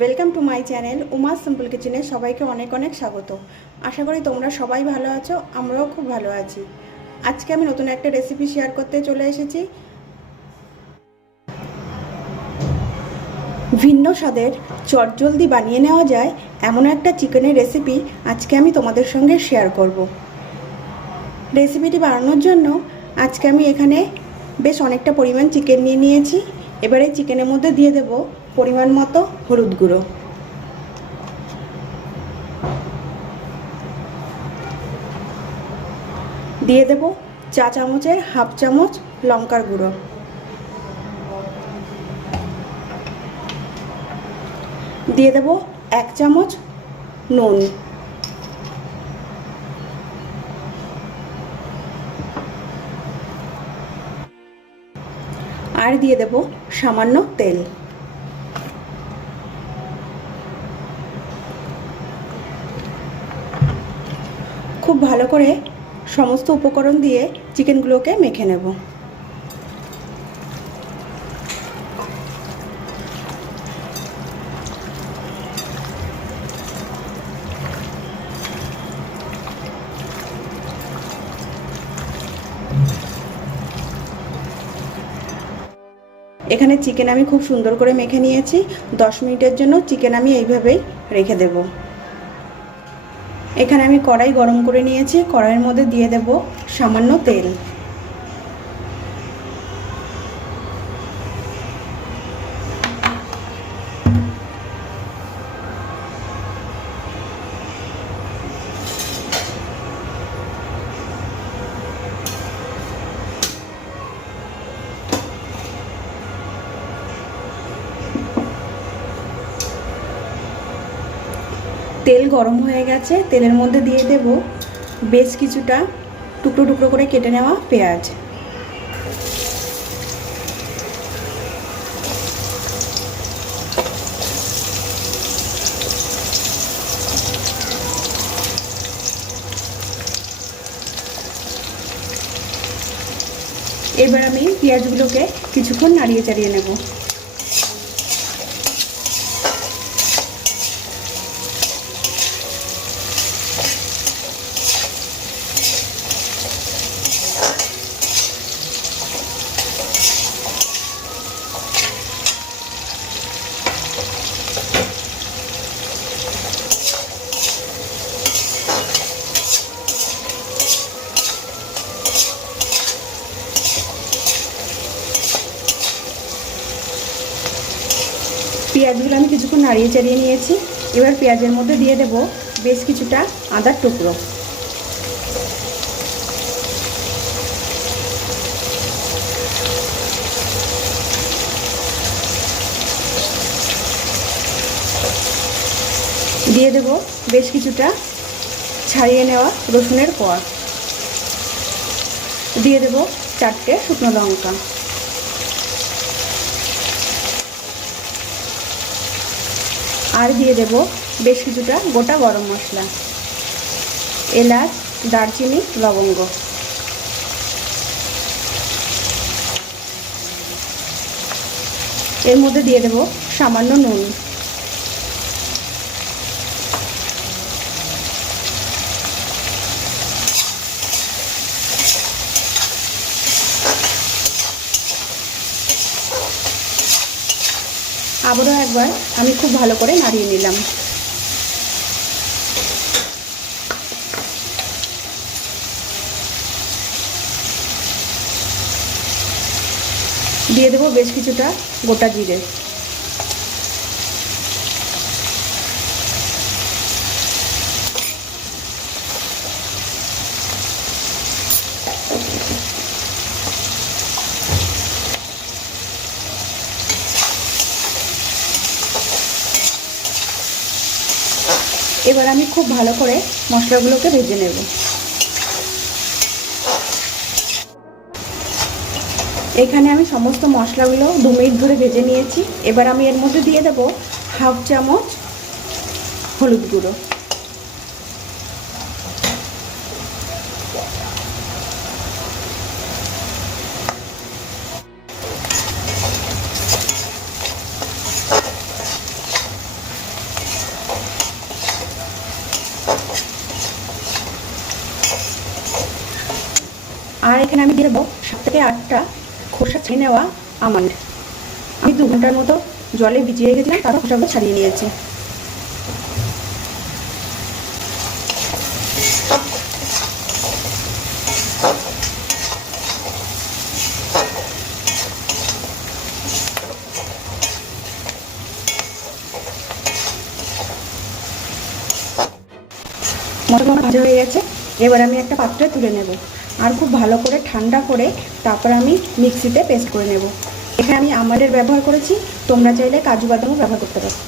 Welcome to my channel Uma simple কিচেনে সবাইকে অনেক অনেক স্বাগত। আশা করি তোমরা সবাই ভালো আছো, আমরাও খুব ভালো আছি। আজকে আমি নতুন একটা রেসিপি শেয়ার করতে চলে এসেছি। ভিন্ন স্বাদের চটজলদি বানিয়ে নেওয়া যায় এমন একটা চিকেনের রেসিপি আজকে আমি তোমাদের সঙ্গে শেয়ার করব। রেসিপিটি বানানোর জন্য আজকে আমি এখানে বেশ অনেকটা পরিমাণ চিকেন নিয়ে নিয়েছি। এবারে চিকেনের মধ্যে দিয়ে দেব পরিমাণ মতো হলুদ গুঁড়ো, দিয়ে দেব চা চামচের হাফ চামচ লঙ্কার গুঁড়ো, দিয়ে দেব 1 চামচ নুন, আর দিয়ে দেব সামান্য তেল। খুব ভালো করে সমস্ত উপকরণ দিয়ে চিকেনগুলোকে মেখে নেব। এখানে চিকেন আমি খুব সুন্দর করে মেখে নিয়েছি। 10 মিনিটের জন্য চিকেন আমি এইভাবেই রেখে দেব। এখানে আমি কড়াই গরম করে নিয়েছি, কড়াইয়ের মধ্যে দিয়ে দেব সামান্য তেল। তেল গরম হয়ে গেছে, তেলের মধ্যে দিয়ে দেব বেশ কিছুটা টুকরো টুকরো করে কেটে নেওয়া পেঁয়াজ। এবার আমি পেঁয়াজগুলোকে কিছুক্ষণ নাড়িয়ে চাড়িয়ে নেব। পেঁয়াজগুলো আমি কিছুক্ষণ নাড়িয়ে চাড়িয়ে নিয়েছি। এবার পেঁয়াজের মধ্যে দিয়ে দেব বেশ কিছুটা আদার টুকরো, দিয়ে দেব বেশ কিছুটা ছাড়িয়ে নেওয়া রসুনের কোয়া, দিয়ে দেব 4টে শুকনো লঙ্কা, আর দিয়ে দেব বেশ কিছুটা গোটা গরম মশলা, এলাচ, দারচিনি, লবঙ্গ। এর মধ্যে দিয়ে দেব সামান্য নুন। আবারও একবার আমি খুব ভালো করে নাড়িয়ে নিলাম। দিয়ে দেবো বেশ কিছুটা গোটা জিরে। এবার আমি খুব ভালো করে মশলাগুলোকে ভেজে নেব। এখানে আমি সমস্ত মশলাগুলো 2 মিনিট ধরে ভেজে নিয়েছি। এবার আমি এর মধ্যে দিয়ে দেব হাফ চামচ হলুদ গুঁড়ো, থেকে 8টা খোসা ছেড়ে নেওয়া আমন্ড। আমি 2 ঘন্টার মতো জলে ভিজিয়ে রেখেছিলাম, তারপর খোসাগুলো ছাড়িয়ে নিয়েছি। মশলা ভাজা হয়ে গেছে, এবার আমি একটা পাত্রে তুলে নেব আর খুব ভালো করে ঠান্ডা করে তারপর আমি মিক্সিতে পেস্ট করে নেব। এখানে আমি আমন্ডের ব্যবহার করেছি, তোমরা চাইলে কাজু বাদামও ব্যবহার করতে পারো।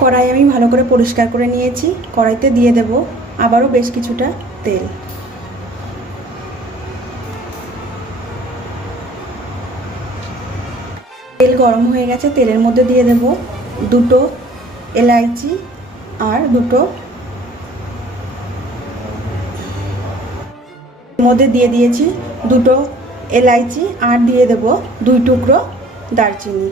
কড়াই আমি ভালো করে পরিষ্কার করে নিয়েছি। কড়াইতে দিয়ে দেব আবারও বেশ কিছুটা তেল। তেল গরম হয়ে গেছে, তেলের মধ্যে দিয়ে দেব 2টো এলাইচি আর মধ্যে দিয়ে দিয়েছি 2টো এলাইচি আর দিয়ে দেব 2 টুকরো দারচিনি।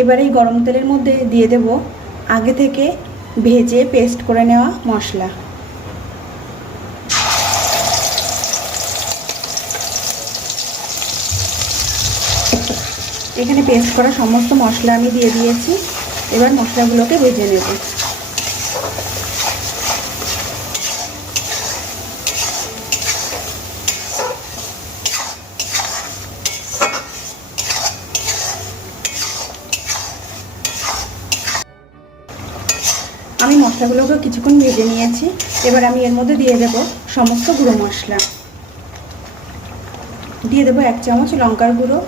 এবার এই গরম তেলের মধ্যে দিয়ে দেব আগে থেকে ভেজে পেস্ট করে নেওয়া মশলা। এখানে পেস্ট করা সমস্ত মশলা আমি দিয়ে দিয়েছি। এবার মশলাগুলোকে ভেজে নেব। আমি মশলাগুলোকে কিছুক্ষণ ভেজে নিয়েছি। এবার আমি এর মধ্যে দিয়ে দেব সমস্ত গুঁড়ো মশলা। দিয়ে দেব 1 চামচ লঙ্কার গুঁড়ো,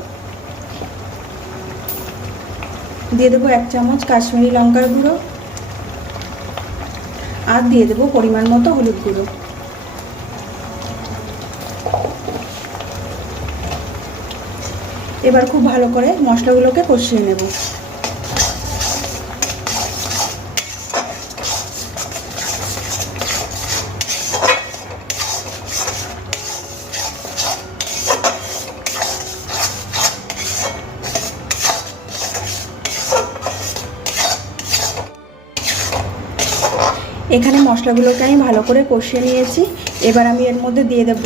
দিয়ে দেব 1 চামচ কাশ্মীরি লঙ্কার গুঁড়ো আর দিয়ে দেব পরিমাণ মতো হলুদ গুঁড়ো। এবার খুব ভালো করে মশলাগুলোকে কষিয়ে নেব। এখানে মশলাগুলোকে আমি ভালো করে কষিয়ে নিয়েছি। এবার আমি এর মধ্যে দিয়ে দেব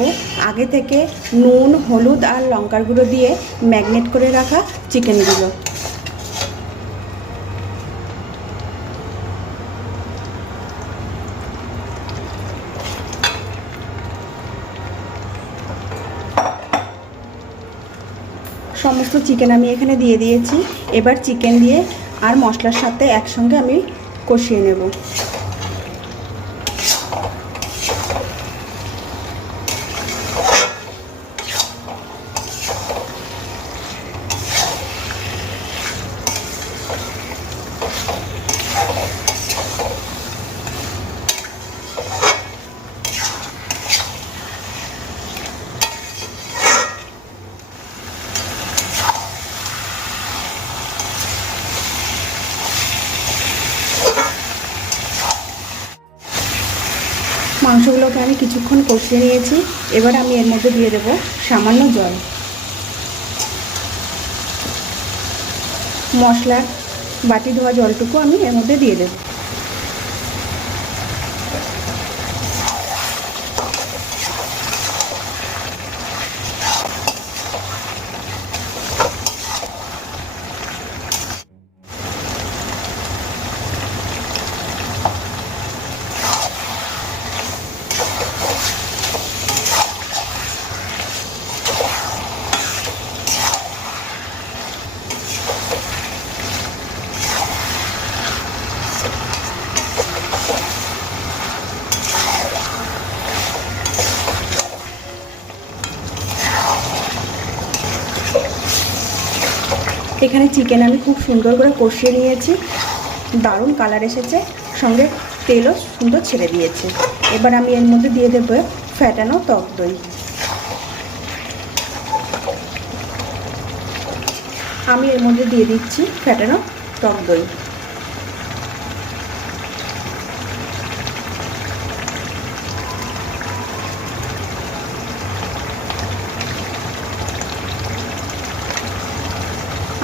আগে থেকে নুন, হলুদ আর লঙ্কার গুঁড়ো দিয়ে ম্যারিনেট করে রাখা চিকেনগুলো। সমস্ত চিকেন আমি এখানে দিয়ে দিয়েছি। এবার চিকেন দিয়ে আর মশলার সাথে একসঙ্গে আমি কষিয়ে নেব। মাংসগুলোকে আমি কিছুক্ষণ কষিয়ে নিয়েছি। এবার আমি এর মধ্যে দিয়ে দেব সামান্য জল। মশলার বাটি ধোয়া জলটুকু আমি এর মধ্যে দিয়ে দেব। এখানে চিকেন আমি খুব সুন্দর করে কষিয়ে নিয়েছি, দারুণ কালার এসেছে, সঙ্গে তেলও সুন্দর ছেড়ে দিয়েছে। এবার আমি এর মধ্যে দিয়ে দেব ফ্যাটানো টক দই। আমি এর মধ্যে দিয়ে দিচ্ছি ফ্যাটানো টক দই।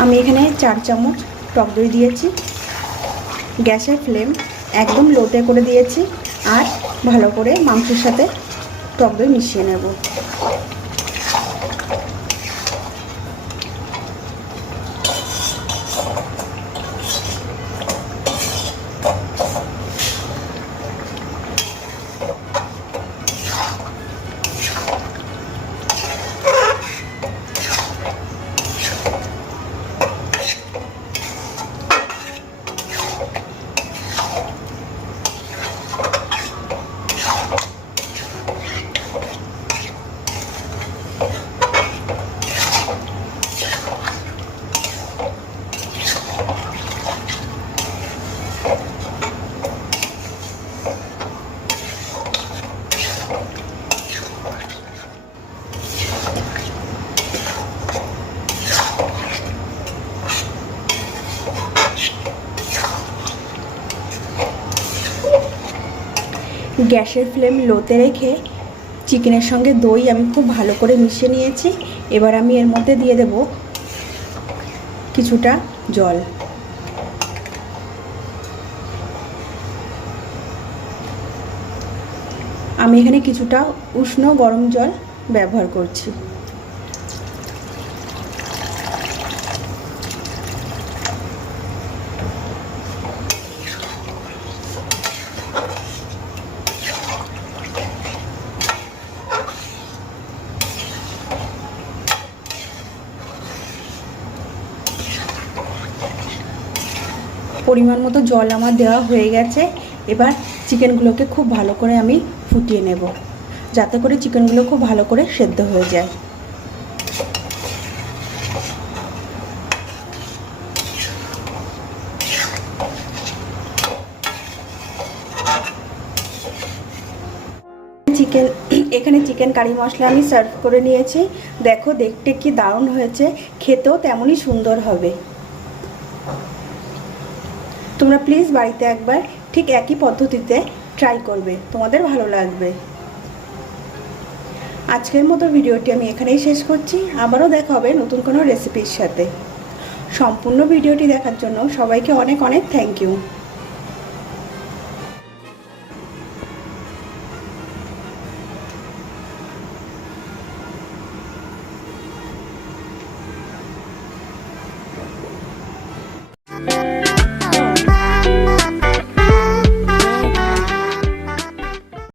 আমি এখানে 4 চামচ টক দই দিয়েছি। গ্যাসের ফ্লেম একদম লোতে করে দিয়েছি আর ভালো করে মাংসের সাথে টক দই মিশিয়ে নেব। গ্যাসের ফ্লেম লোতে রেখে চিকেনের সঙ্গে দই আমি খুব ভালো করে মিশিয়ে নিয়েছি। এবার আমি এর মধ্যে দিয়ে দেব কিছুটা জল। আমি এখানে কিছুটা উষ্ণ গরম জল ব্যবহার করছি। পরিমাণ মতো জল আমার দেওয়া হয়ে গেছে। এবার চিকেনগুলোকে খুব ভালো করে আমি ফুটিয়ে নেব, যাতে করে চিকেনগুলো খুব ভালো করে সেদ্ধ হয়ে যায়। এখানে চিকেন কারি মশলা আমি সার্ভ করে নিয়েছি। দেখো দেখতে কি দারুণ হয়েছে, খেতেও তেমনই সুন্দর হবে। তোমরা প্লিজ বাড়িতে একবার ঠিক একই পদ্ধতিতে ট্রাই করবে, তোমাদের ভালো লাগবে। আজকের মতো ভিডিওটি আমি এখানেই শেষ করছি। আবারও দেখা হবে নতুন কোনো রেসিপির সাথে। সম্পূর্ণ ভিডিওটি দেখার জন্য সবাইকে অনেক অনেক থ্যাংক ইউ।